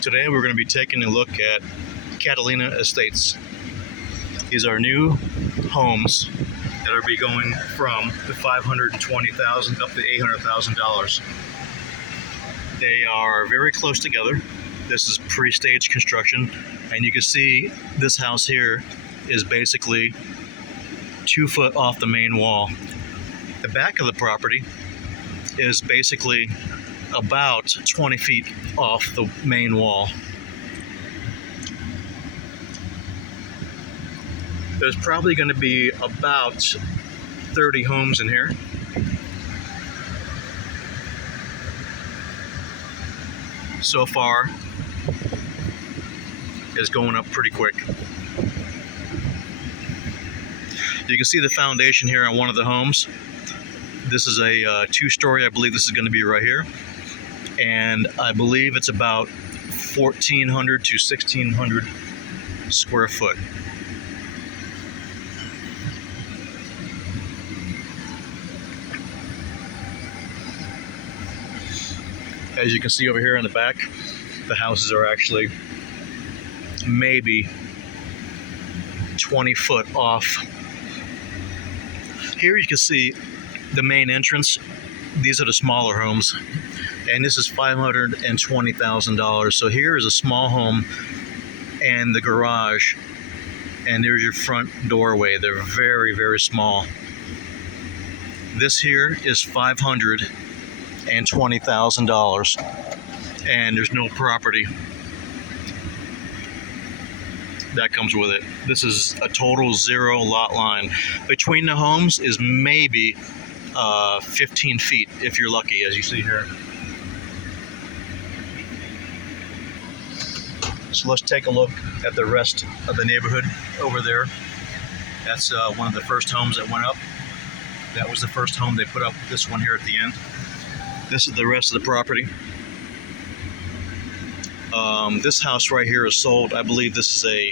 Today we're going to be taking a look at Catalina estates. These are new homes that are be going from the $520,000 up to $800,000. They are very close together. This is pre-stage construction, and you can see this house here is basically 2 foot off the main wall. The back of the property is basically about 20 feet off the main wall. There's probably going to be about 30 homes in here. So far, it's going up pretty quick. You can see the foundation here on one of the homes. This is a 2-story. I believe this is going to be right here. And I believe it's about 1,400 to 1,600 square foot. As you can see over here in the back, the houses are actually maybe 20 foot off. Here you can see the main entrance. These are the smaller homes, and this is $520,000. So here is a small home and the garage, and there's your front doorway. They're very, very small. This here is $520,000, and there's no property that comes with it. This is a total 0 lot line. Between the homes is maybe 15 feet if you're lucky, as you see here. So let's take a look at the rest of the neighborhood over there. That's one of the first homes that went up. That was the first home they put up. This one here at the end. This is the rest of the property. This house right here is sold. I believe this is a